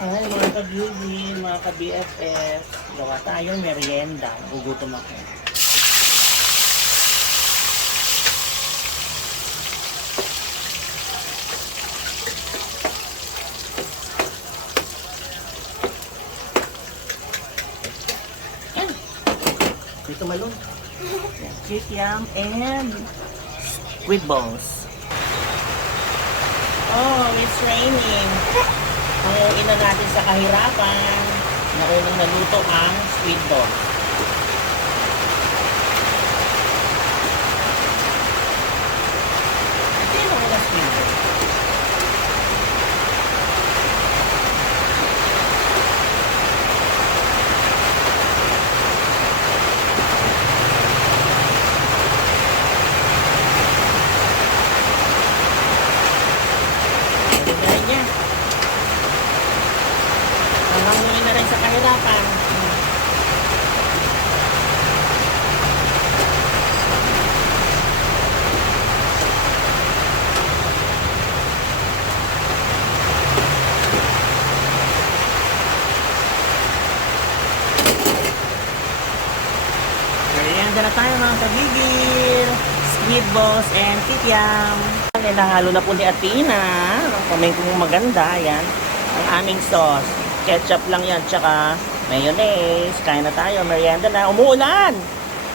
Ay, mga ka-beauty, mga ka-BFF, gawa tayong merienda. Gugutom ako. Yan. Dito malun. Kikiam and squid balls. Oh, it's raining. Ang ina natin sa kahirapan, marunong naluto ang squid balls. Sino ang squid balls? Ganyan niya. Hanggang na rin sa kahirapan. Merienda na tayo mga kabigil. Squid balls and kikiam. Nilahalo na po ni Athena. Comment kung maganda. Yan. Ang aming sauce. Ketchup lang yan. Tsaka mayonnaise. Kain na tayo. Merienda na. Umuulan!